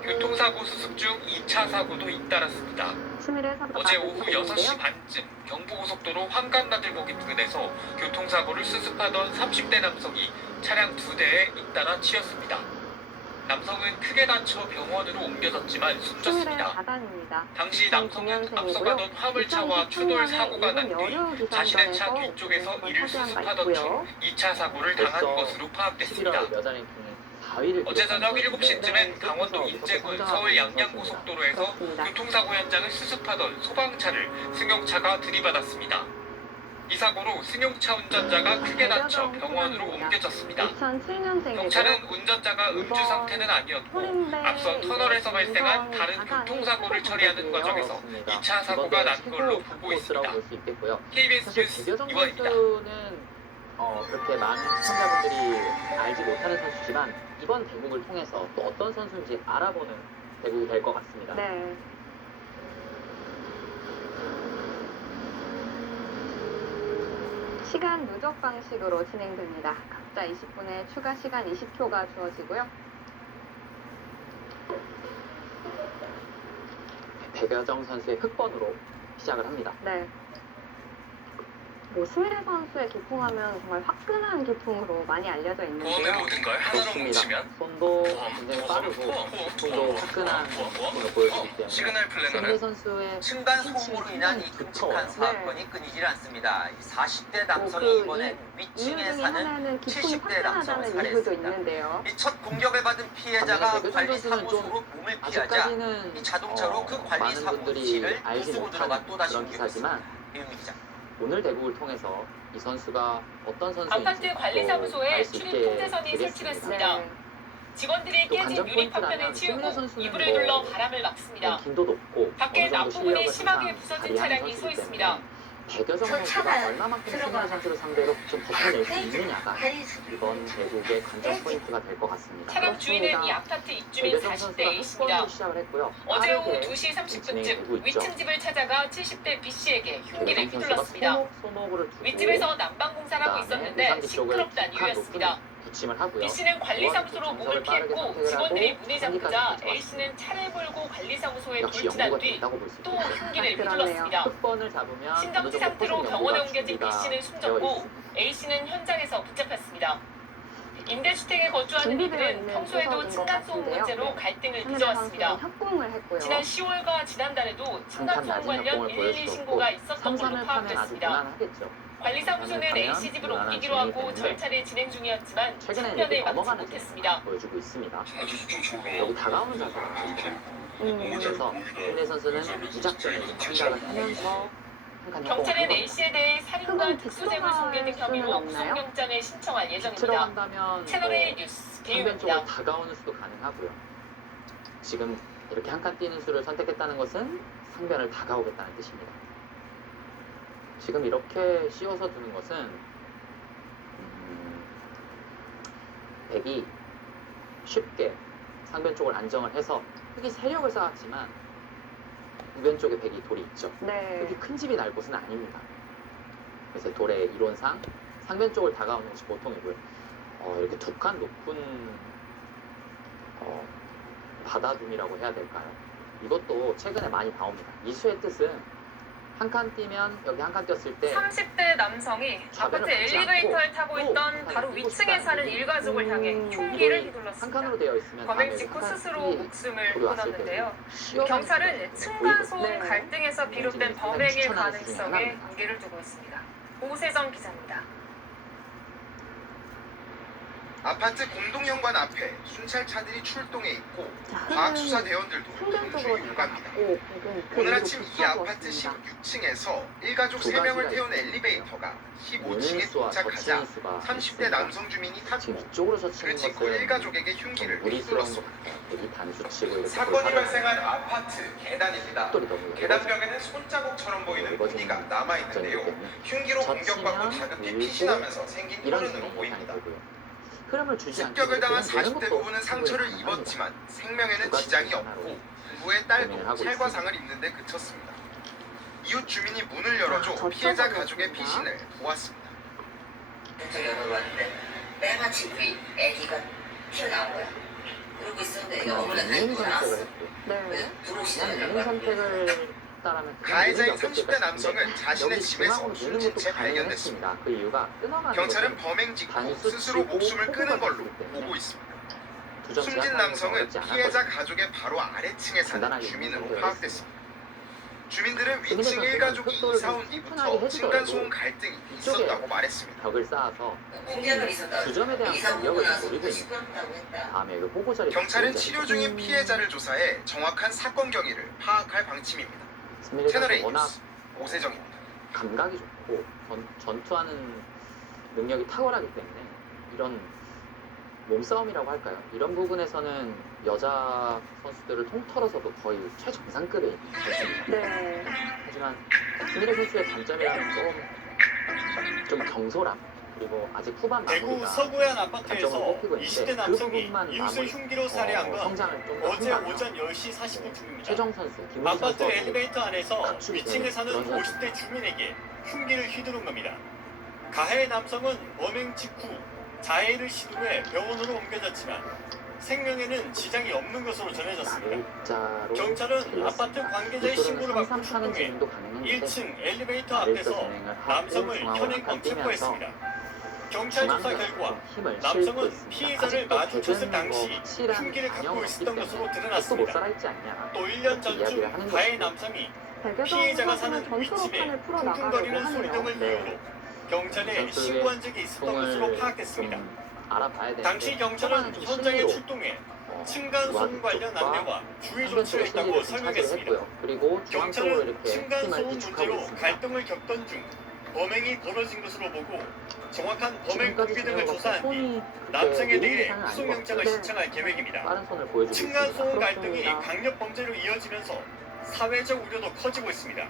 교통사고 수습 중 2차 사고도 잇따랐습니다. 어제 오후 6시 반쯤 경부고속도로 환관나들목 인근에서 교통사고를 수습하던 30대 남성이 차량 2대에 잇따라 치였습니다. 남성은 크게 다쳐 병원으로 옮겨졌지만 숨졌습니다. 당시 남성은 앞서가던 화물차와 추돌 사고가 난 뒤 자신의 차 뒤쪽에서 이를 수습하던 중 2차 사고를 당한 것으로 파악됐습니다. 어제 저녁 7시쯤엔 강원도 인제군 서울 양양고속도로에서 교통사고 현장을 수습하던 소방차를 승용차가 들이받았습니다. 이 사고로 승용차 운전자가 크게 다쳐 병원으로 옮겨졌습니다. 경찰은 운전자가 음주 상태는 아니었고 앞서 터널에서 발생한 다른 교통사고를 처리하는 과정에서 2차 사고가 난 걸로 보고 있습니다. KBS 뉴스 이원입니다. 그렇게 많은 시청자분들이 알지 못하는 선수지만 이번 대국을 통해서 또 어떤 선수인지 알아보는 대국이 될 것 같습니다. 네. 시간 누적 방식으로 진행됩니다. 각자 20분에 추가 시간 20초가 주어지고요. 백여정 선수의 흑번으로 시작을 합니다. 네. 스미레 선수의 기풍하면 정말 화끈한 기풍으로 많이 알려져 있는데요. 보험의 모든 걸 하나로 뭉치면 손도 굉장히 빠르고 기풍도 화끈한 기풍을 보여주기 때문에 시그널 플래너는 선수의 층간 소음으로 인한 이 끔찍한 사건이 끊이질 않습니다. 40대 남성이 이번엔 위층에 사는 70대 남성을 살해했습니다. 첫 공격을 받은 피해자가 관리사무소로 몸을 피하자 이 자동차로 그 관리사무실을 부수고 들어가 또다시 공격했습니다. 배우미 기자. 오늘 대국을 통해서 이 선수가 어떤 선수인지 아파트 관리사무소에 출입 통제선이 설치됐습니다. 직원들이 깨진 유리파편을 치우고 이불을 둘러 바람을 막습니다. 긴도 높고 밖에 앞부분이 심하게 부서진 차량이 서 있습니다. 백여정 선수가 얼마만큼 스미레 선수를 상대로 좀 버텨낼 수 있느냐가 이번 대국의 관전 포인트가 될 것 같습니다. 차량 주인은 이 아파트 입주민 40대 A씨입니다. 어제 오후 2시 30분쯤 위층 집을 찾아가 70대 B씨에게 흉기를 휘둘렀습니다. 윗집에서 난방공사를 하고 있었는데 시끄럽다는 이유였습니다. B씨는 관리사무소로 몸을 피했고 직원들이 문을 잠그자 A씨는 차를 몰고 관리사무소에 돌진한 뒤 또 흉기를 휘둘렀습니다. 심정지 상태로 병원에 옮겨진 B씨는 숨졌고 A씨는 현장에서 붙잡혔습니다. 임대주택에 거주하는 이들은 평소에도 층간소음 문제로 갈등을 빚어왔습니다. 협공을 했고요. 지난 10월과 지난달에도 층간소음 관련 112 신고가 있었던 걸로 파악됐습니다. 관리사무소는 A씨 집을 옮기기로 하고 절차를 진행 중이었지만 충변을 막지 못했습니다. 보여주고 있습니다. 여기 다가오는 자세가 그래서 현대 선수는 무작정에 생각을 하면서 경찰은 A씨에 대해 살인과 특수재물 손괴 등 혐의로 구속영장을 신청할 예정입니다. 들어간다면 채널A 뉴스 상변 개요입니다. 쪽으로 다가오는 수도 가능하고요. 지금 이렇게 한 칸 뛰는 수를 선택했다는 것은 상변을 다가오겠다는 뜻입니다. 지금 이렇게 씌워서 두는 것은 백이 쉽게 상변 쪽을 안정을 해서 흑이 세력을 쌓았지만 우변 쪽에 백이 돌이 있죠. 흑이 큰 집이 날 곳은 아닙니다. 그래서 돌의 이론상 상변 쪽을 다가오는 것이 보통이고요. 이렇게 두 칸 높은 바다둠이라고 해야 될까요? 이것도 최근에 많이 나옵니다. 이 수의 뜻은 한 칸 뛰면 여기 한 칸 뛰었을 때 30대 남성이 아파트 엘리베이터를 타고 있던 바로 위층에 사는 일가족을 향해 흉기를 휘둘렀습니다. 한 칸으로 되어 있으면 범행 직후 스스로 목숨을 끊었는데요. 경찰은 층간소음 갈등에서 비롯된 범행의 가능성에 무게를 두고 있습니다. 오세정 기자입니다. 아파트 공동현관 앞에 순찰차들이 출동해 있고 과학수사대원들도 분주히 오갑니다. 오늘 아침 이 아파트 16층에서 일가족 3명을 태운 엘리베이터가 15층에 도착하자 30대 남성 주민이 탔고 그 직후 일가족에게 흉기를 휘둘렀습니다. 사건이 발생한 아파트 계단입니다. 계단벽에는 손자국처럼 보이는 무늬가 남아있는데요. 흉기로 공격받고 다급히 피신하면서 생긴 혈흔으로 보입니다. 습격을 당한 40대 부부는 상처를 입었지만 생명에는 지장이 없고 부부의 딸도 찰과상을 입는 데 그쳤습니다. 이웃 주민이 문을 열어줘 피해자 가족의 피신을 보았습니다. 열어봤는데 때마침 그 애기가 튀어나온 거야. 그러고 있었는데 어머니가 달고 나왔어. 들어오시더라고요. 가해자인 30대 남성은 자신의 집에서 숨진 채 발견됐습니다. 그 이유가 경찰은 범행 직후 스스로 목숨을 끊은 걸로 보고 있습니다. 숨진 남성은 피해자 가족의 바로 아래층에 사는 주민으로 파악됐습니다. 주민들은 위층 일가족이 이사 온 뒤부터 층간소음 갈등이 있었다고 말했습니다. 벽을 쌓아서 주점에 대한 공격을 노리고 있는 다음에 보고자리 경찰은 치료 중인 피해자를 조사해 정확한 사건 경위를 파악할 방침입니다. 채널A 뉴스 오세정입니다. 감각이 좋고 전투하는 능력이 탁월하기 때문에 이런 몸싸움이라고 할까요? 이런 부분에서는 여자 선수들을 통틀어서도 거의 최정상급에 있습니다. 하지만 김민혜 선수의 단점이라면 좀 경솔함 그리고 아직 후반 마무리가 대구 서구의 한 아파트에서 20대 남성이 이웃을 흉기로 살해한 건 어제 오전 10시 40분쯤입니다. 최정 선수, 아파트 엘리베이터 안에서 위층에 사는 50대 주민에게 흉기를 휘두른 겁니다. 가해 남성은 범행 직후 자해를 시도해 병원으로 옮겨졌지만 생명에는 지장이 없는 것으로 전해졌습니다. 경찰은 아파트 관계자의 신고를 받고 출동해 1층 엘리베이터 앞에서 남성을 현행범 체포했습니다. 경찰 조사 결과 남성은 피해자를 마주쳤을 당시 흉기를 갖고 있었던 것으로 드러났습니다. 또 1년 전쯤 가해 남성이 피해자가 사는 윗집에 쿵쿵거리는 소리 등을 이유로 경찰에 신고한 적이 있었던 것으로 파악됐습니다. 당시 경찰은 현장에 출동해 층간소음 관련 안내와 주의 조치를 했다고 설명했습니다. 경찰은 층간소음 문제로 갈등을 겪던 중 범행이 벌어진 것으로 보고 정확한 범행 동기 등을 조사한 뒤 남성에 대해 구속영장을 신청할 계획입니다. 층간소음 갈등이 강력범죄로 이어지면서 사회적 우려도 커지고 있습니다.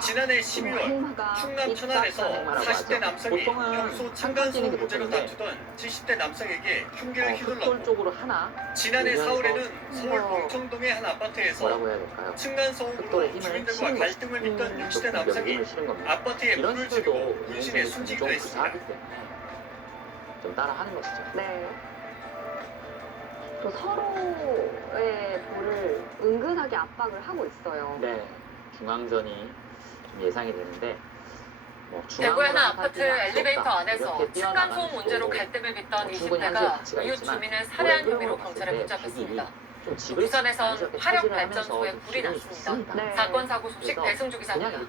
지난해 12월 충남 천안에서 40대 남성이 평소 층간소음 문제로 다투던 70대 남성에게 흉기를 휘둘렀고 지난해 4월에는 서울 봉천동의 한 아파트에서 층간소음으로 주민들과 갈등을 빚던 60대 남성이 아파트에 불을 지르고 문신에 숨지기도 했습니다. 좀 따라하는 것이죠. 네. 또 서로의 불을 은근하게 압박을 하고 있어요. 네. 중앙전이 좀 예상이 되는데 대구의 한 아파트 엘리베이터 안에서 층간소음 문제로 갈등을 빚던 20대가 이웃 주민을 살해한 혐의로 경찰에 붙잡혔습니다. 부산에선 화력발전소에 불이 났습니다. 사건 사고 소식 배승주 기자입니다.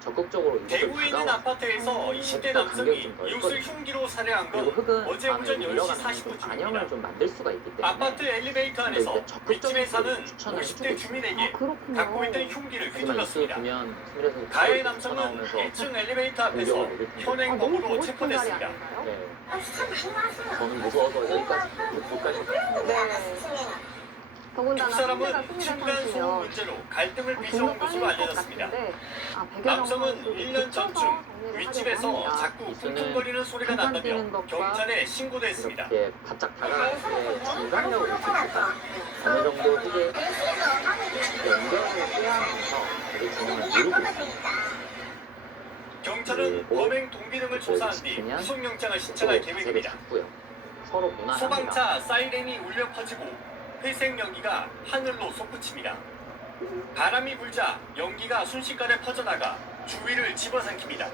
적극적으로 대구에 있는 아파트에서 20대 남성이 이웃을 흉기로 살해한 건 어제 오전 10시 40분쯤입니다. 좀 만들 수가 있기 때문에 아파트 엘리베이터 안에서 윗집에 사는 50대 주민에게 갖고 있던 흉기를 휘둘렀습니다. 가해 남성은 1층 엘리베이터 앞에서 현행범으로 체포됐습니다. 저는 무서워서 여기까지 두 사람은 층간소음 문제로 갈등을 빚어온 것으로 알려졌습니다. 남성은 1년 전쯤 윗집에서 자꾸 쿵쿵거리는 소리가 난다며 경찰에 신고도 했습니다. 이렇게 바짝 다가갈 때 중간이라고 볼 수 있을까? 어느 정도 그게 연결을 해야 하면서 되게 진행을 누르고 있습니다. 경찰은 범행 동기 등을 조사한 뒤 구속영장을 신청할 계획입니다. 서로 무난합니다. 소방차 사이렌이 울려 퍼지고 회색 연기가 하늘로 솟구칩니다. 바람이 불자 연기가 순식간에 퍼져나가 주위를 집어삼킵니다.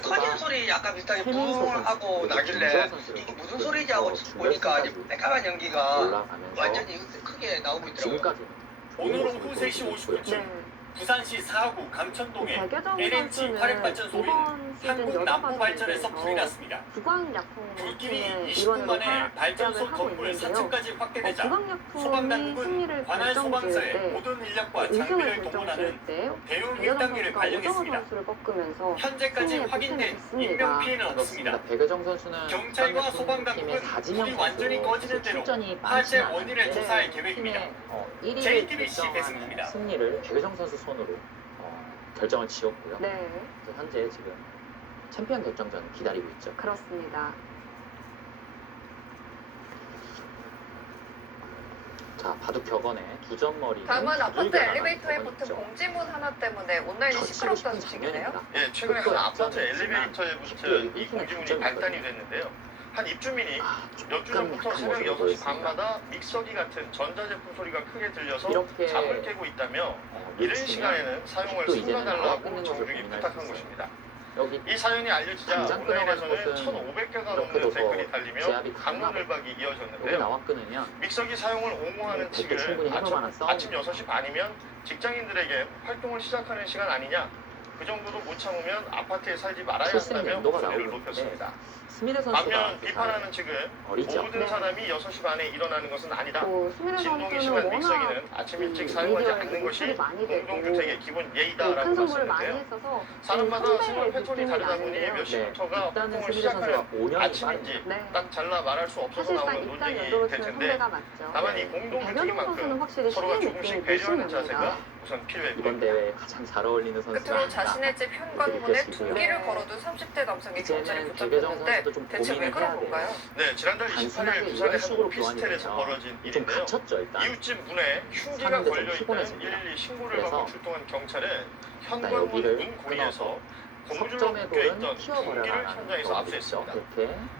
터지는 소리 약간 비슷하게 붕하고 나길래 이게 무슨 소리지 하고 보니까 새까만 연기가 완전히 크게 나오고 있더라고요. 오늘 오후 3시 50분쯤 부산시 사하구 감천동에 LNG 화력발전소인 한국남부발전에서 불이 났습니다. 불길이 20분 만에 발전소 건물 4층까지 확대되자 소방당국은 관할 소방서에 모든 인력과 장비를 동원하는 대응 1단계를 발령했습니다. 현재까지 확인된 인명피해는 없습니다. 경찰과 소방당국은 불이 완전히 꺼지는 대로 화재 원인을 조사할 계획입니다. JTBC 배승입니다. 승리를 백여정 선수 손으로 결정을 지었고요. 현재 지금 챔피언 결정전 기다리고 있죠. 그렇습니다. 자, 바둑 격언에 두 점 머리. 다음은 아파트 엘리베이터에 붙은 공지문 하나 때문에 온라인이 시끄럽다는 소식이네요. 예, 최근에 한 아파트 엘리베이터에 붙은 이 공지문이 발단이 됐는데요. 한 입주민이 몇 주 전부터 새벽 6시 반마다 믹서기 같은 전자제품 소리가 크게 들려서 잠을 깨고 있다며 이른 시간에는 사용을 삼가달라고 정중히 부탁한 것입니다. 이 사연이 알려지자 온라인에서는 1,500개가 넘는 댓글이 달리며 강론을박이 이어졌는데요. 믹서기 사용을 옹호하는 측은 아침 6시 반이면 직장인들에게 활동을 시작하는 시간 아니냐, 그 정도도 못 참으면 아파트에 살지 말아야 한다며 목소리를 높였습니다. 반면 비판하는 측은 모든 사람이 6시 반에 일어나는 것은 아니다. 진동이 심한 믹서기는 아침 일찍 사용하지 않는 것이 공동주택의 기본 예의다라고 말씀했는데요. 사람마다 생활 패턴이 다르다 보니 몇 시부터가 활동을 시작하는 아침인지 딱 잘라 말할 수 없어서 나오는 논쟁이 될 텐데, 다만 이 공동주택인 만큼 서로가 조금씩 배려하는 자세가 우선 필요해 이번 보입니다. 대회에 가장 잘 어울리는 선수가 끝으로 자신의 집 현관문에 둥기를 걸어둔 30대 남성이 경찰에 붙잡혔는데 대체 왜 그런 건가요? 네, 지난달 28일 부산의 한 오피스텔에서 벌어진 일인데요. 이웃집 문에 흉기가 걸려있다는 112 신고를 받고 출동한 경찰은 현관문 문 고리에서 고무줄로 묶여있던 둥기를 현장에서 압수했습니다.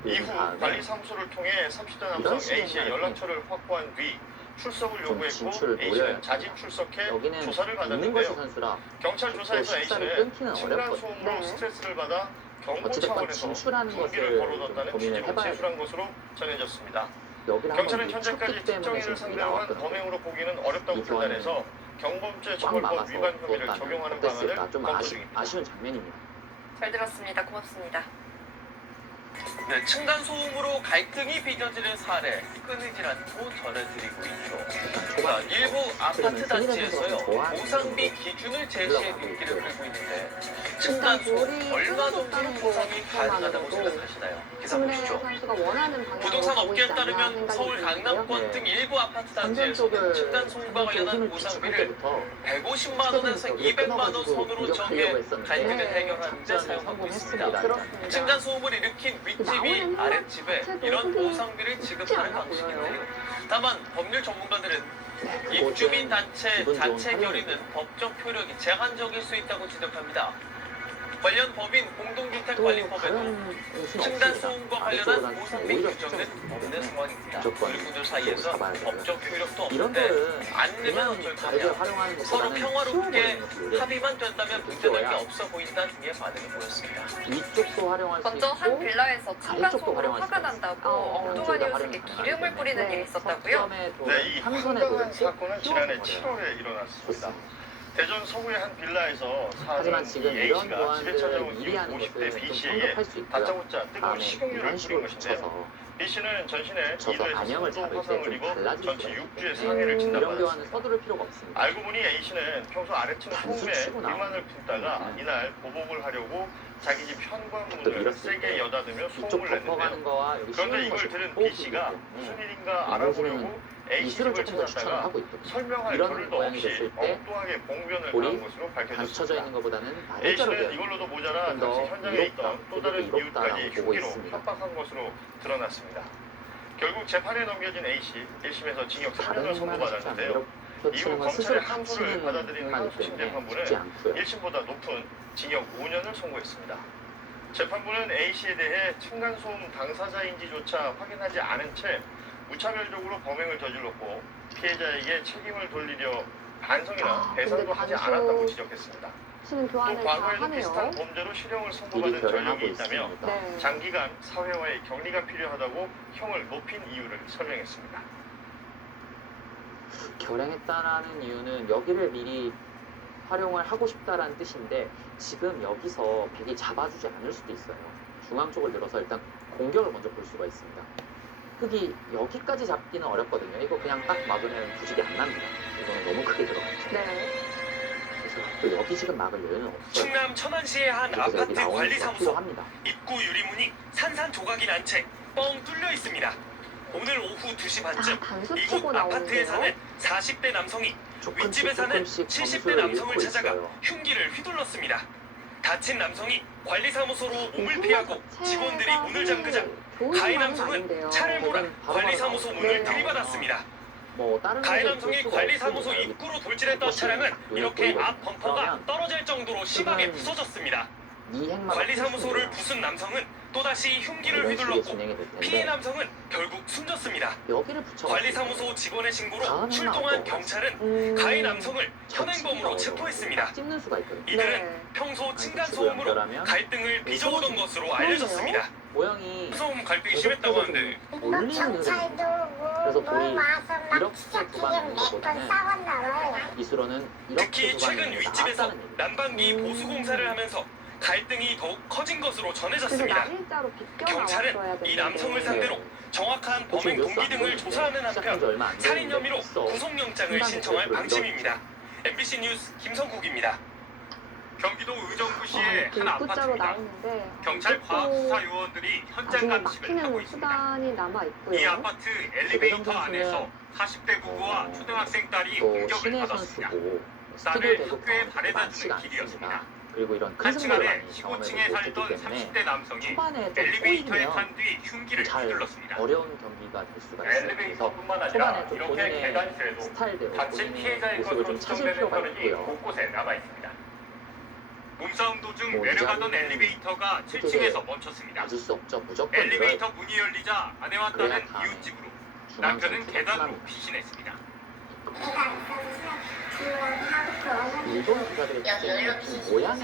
이후 관리사무소를 통해 30대 남성 A씨의 연락처를 확보한 뒤 출석을 요구했고 A씨는 자진 출석해 조사를 받았는데요. 경찰 조사에서 A씨는 층간소음으로 스트레스를 받아 경고 차원에서 둥기를 걸어뒀다는 취지로 진술한 것으로 전해졌습니다. 경찰은 현재까지 특정인을 상대로 한 범행으로 보기는 어렵다고 판단해서 경범죄 처벌법 위반 혐의를 적용하는 방안을 검토 중입니다. 아쉬운 장면입니다. 잘 들었습니다. 고맙습니다. 네, 층간소음으로 갈등이 빚어지는 사례 끊이질 않고 전해드리고 있죠. 자, 일부 아파트 단지에서요 보상비 기준을 제시해 눈길을 끌고 있는데 층간소음 얼마 정도로 보상이 가능하다고 생각하시나요? 기사 보시죠. 부동산 업계에 따르면 서울 강남권 등 일부 아파트 단지에서는 층간소음과 관련한 보상비를 150만 원에서 200만 원 선으로 정해 갈등을 해결하는 데 사용하고 있습니다. 층간소음을 일으킨 윗집이 아랫집에 이런 보상비를 지급하는 방식인데요. 다만 법률 전문가들은 입주민 단체 자체 결의는 법적 효력이 제한적일 수 있다고 지적합니다. 관련 법인 공동주택관리법에도 층간소음과 관련한 고성비 규정은 없는 상황입니다. 일꾼들 사이에서 법적 효력도 없는데 안 내면 어쩔 거냐. 서로 평화롭게 합의만 된다면 문제될 게 없어 보인다는 등의 반응이 보였습니다. 위쪽도 활용할 수 있고 먼저 한 빌라에서 층간소음으로 활용할 화가 수 난다고 엉뚱한 이유식에 기름을 뿌리는 일이 있었다고요? 네, 이 황당한 사건은 지난해 7월에 일어났습니다. 대전 서구의 한 빌라에서 사는 이 A씨가 집에 찾아온 이웃 50대 B씨에게 다짜고짜 뜨거운 식용유를 뿌린 것인데요. B씨는 전신에 2도에서 3도 화상을 입어 전체 6주의 상해를 진단받았습니다. 알고 보니 A씨는 평소 아래층 소음에 불만을 품다가 이날 보복을 하려고 자기 집 현관문을 세게 여닫으며 소음을 냈는데요. 그런데 이걸 들은 B씨가 무슨 일인가 알아보려고 A씨를 찾아다가 설명할 겨를도 없이 엉뚱하게 봉변을 당한 것으로 밝혀졌습니다. A씨는 이걸로도 모자라 당시 현장에 있던 또 다른 이웃까지 흉기로 협박한 것으로 드러났습니다. 결국 재판에 넘겨진 A씨 1심에서 징역 3년을 선고받았는데요. 이후 검찰의 항소를 받아들인 항소심 재판부는 1심보다 높은 징역 5년을 선고했습니다. 재판부는 A씨에 대해 층간소음 당사자인지조차 확인하지 않은 채 무차별적으로 범행을 저질렀고 피해자에게 책임을 돌리려 반성이나 배상도 하지 않았다고 지적했습니다. 또 과거에도 비슷한 범죄로 실형을 선고받은 전력이 있다며 장기간 사회와의 격리가 필요하다고 형을 높인 이유를 설명했습니다. 결행했다라는 이유는 여기를 미리 활용을 하고 싶다라는 뜻인데 지금 여기서 백이 잡아주지 않을 수도 있어요. 중앙 쪽을 들어서 일단 공격을 먼저 볼 수가 있습니다. 흙이 여기까지 잡기는 어렵거든요. 이거 그냥 딱 막으면 부식이 안 납니다. 이거는 너무 크게 들어갔죠. 그래서 또 여기 지금 막을 여유는 없어요. 충남 천안시의 한 아파트 관리사무소 입구 유리문이 산산조각이 난 채 뻥 뚫려 있습니다. 오늘 오후 2시 반쯤 이곳 아파트에 사는 40대 남성이 윗집에 사는 70대 남성을 찾아가 흉기를 휘둘렀습니다. 다친 남성이 관리사무소로 몸을 피하고 직원들이 문을 잠그자 가해 남성은 차를 몰아 관리사무소 문을 들이받았습니다. 가해 남성이 관리사무소 입구로 돌진했던 차량은 이렇게 앞 범퍼가 떨어질 정도로 심하게 부서졌습니다. 관리사무소를 부순 남성은 또다시 흉기를 휘둘렀고 피해 남성은 결국 숨졌습니다. 관리사무소 직원의 신고로 출동한 경찰은 가해 남성을 현행범으로 체포했습니다. 이들은 평소 층간소음으로 갈등을 빚어오던 것으로 알려졌습니다. 소음 갈등이 심했다고 하는데 올리는 그래서 돌이 이렇게 두바는 것보다는 이수로는 특히 최근 윗집에서 난방기 보수 공사를 하면서 갈등이 더욱 커진 것으로 전해졌습니다. 경찰은 이 남성을 상대로 정확한 범행 동기 등을 조사하는 한편 살인 혐의로 구속영장을 신청할 방침입니다. MBC 뉴스 김성국입니다. 경기도 의정부시의 한 아파트입니다. 경찰 과학수사 요원들이 현장 감식을 하고 있습니다. 이 아파트 엘리베이터 안에서 40대 부부와 초등학생 딸이 공격을 받았습니다. 딸을 학교에 바래다주는 길이었습니다. 그리고 이런 큰 한 승부를 시간에 많이 15층에 살던 경험을 했기 30대 남성이 초반에 좀 엘리베이터에 꼬이면 탄 뒤 흉기를 잘 휘둘렀습니다. 어려운 경기가 될 수가 있어요. 그래서 엘리베이터뿐만 아니라 초반에 좀 이렇게 본인의 계단실에도 스타일대로 다친 본인의 피해자의 모습을 것으로 좀 찾을 추정되는 필요가 터널이 있고요. 곳곳에 남아 있습니다. 몸싸움 도중 뭐 내려가던 이자는 엘리베이터가 7층에서 멈췄습니다. 맞을 수 없죠. 무조건 엘리베이터 문이 열리자 아내와 그래야 딸은 다음에 이웃집으로, 중앙선 남편은 계단으로 편합니다. 피신했습니다. 일본 기사들의 특징은 모양이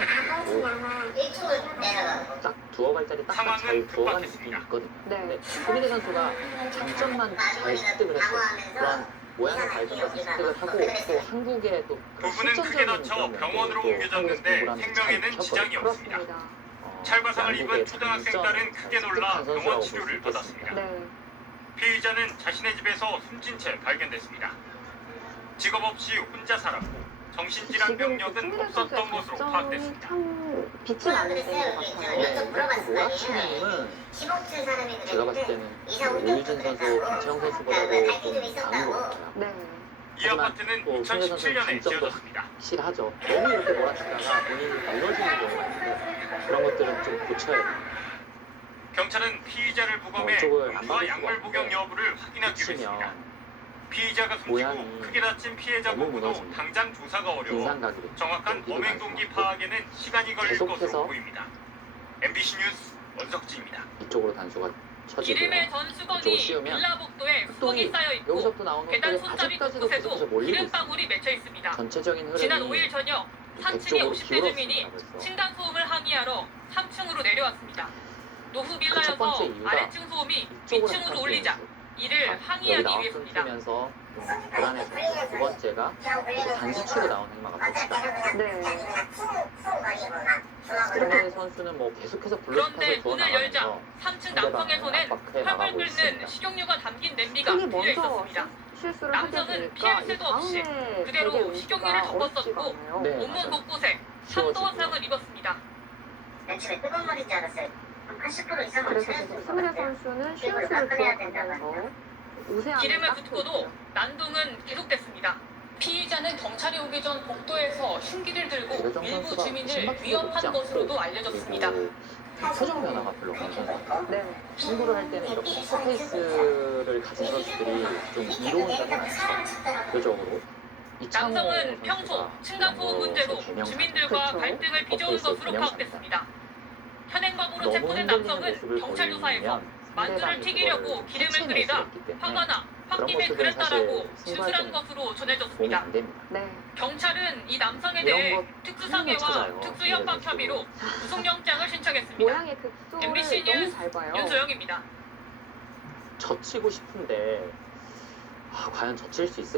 딱 두어 발자리 딱딱 잘 부어가는 느낌이 있거든요. 근데 손흥민 선수가 장점만 잘 습득을 했어요. 그런 모양을 발전해서 습득을 하고 또 한국의 또 부부는 크게 다쳐 병원으로 옮겨졌는데 생명에는 지장이 없습니다. 찰과상을 입은 초등학생 딸은 크게 놀라 병원 치료를 받았습니다. 피의자는 자신의 집에서 숨진 채 발견됐습니다. 직업 없이 혼자 살았고 정신질환 병력은 없었던 것으로 파악됐습니다. 빛이 나는 데인 것 같아요. 모라치님은 제가 봤을 때는 오유진 선수, 강채영 선수보다도 좀 나은 것 같아요. 이 아파트는 2017년에 지어졌습니다. 확실하죠. 너무 이렇게 몰아치다가 본인이 무너지는 경우가 있는데 그런 것들은 좀 고쳐야 돼요. 경찰은 피의자를 부검해 이쪽을 안 음주와 막을 수가 약물 복용 없는데 여부를 확인하기로 고치면 했습니다. 피의자가 숨지고 모양이 크게 다친 피해자 너무 부부도 무너집니다. 당장 조사가 어려워 인상각이 정확한 범행 동기 파악에는 시간이 걸릴 계속해서 것으로 보입니다. MBC 뉴스 원석지입니다. 이쪽으로 단수가 쳐지고요. 기름의 전 이쪽으로 수건이 씌우면 빌라복도에 흙돌이 수북이 쌓여 있고 여기서부터 나오는 계단 흙돌이 손잡이 아직까지도 계속해서 곳곳에도 몰리고 기름 있습니다. 방울이 맺혀 있습니다. 전체적인 지난 흐름이 5일 저녁 3층의 백쪽으로 50대 주민이 기울었습니다. 벌써. 층간소음을 항의하러 3층으로 내려왔습니다. 노후 첫 빌라여서 번째 이유가 아래층 소음이 이쪽으로 위층으로 올리자 이를 여기 항의하기 나와 위해서입니다. 끊기면서 불안해서 두 번째가 단수치고 나오는 행마가 봅시다. 네. 김혜희 선수는 뭐 계속해서 그런데 블루스팟을 문을 열자 구워나가면서 3층 남성의 손엔 압박해 활발 나가고 끓는 있습니다. 식용유가 담긴 냄비가 흔히 들려 먼저 있었습니다. 실수를 하게 남성은 되니까 피할 이 새도 없이 다음에 그대로 되게 식용유를 응시가 어렵지가 덮었었고 않아요. 네. 온몸 맞아요. 곳곳에 쉬워지고요. 산도화상을 입었습니다. 그래서 계속 스미레 선수는 실수를 들어가면서 우세한 기름을 붓고도 난동은 계속됐습니다. 피의자는 경찰이 오기 전 복도에서 흉기를 들고 배정 일부 선수가 주민을 심박수도 위협한 높지 않고 것으로도 알려졌습니다. 그리고 표정 변화가 별로 없는 선수입니다. 네. 승부를 할 때는 이렇게 포커페이스를 가진 선수들이 좀 이로운 점이 많죠. 대표적으로 이창호 남성은 선수가 평소 층간소음 문제로 개명사. 주민들과 그렇죠. 갈등을 빚어온 포커페이스 것으로 개명사입니다. 파악됐습니다. 현행범으로 너무 체포된 흔들리는 남성은 모습을 경찰 조사에서 보이면 만두를 상대방이 튀기려고 그거를 기름을 캐치해낼 끓이다 수 있기 때문에 화가 나 그런 홧김에 것들은 그랬다라고 사실 승부할 진술한 때는 것으로 도움이 전해졌습니다. 안 됩니다. 네. 경찰은 이 남성에 이런 대해 거 특수상해와 찾아요. 특수협박 혐의로 구속영장을 신청했습니다. 모양의 극소를 MBC 너무 뉴스 잘 봐요. 윤소영입니다. 젖히고 싶은데 과연 젖힐 수 있을까?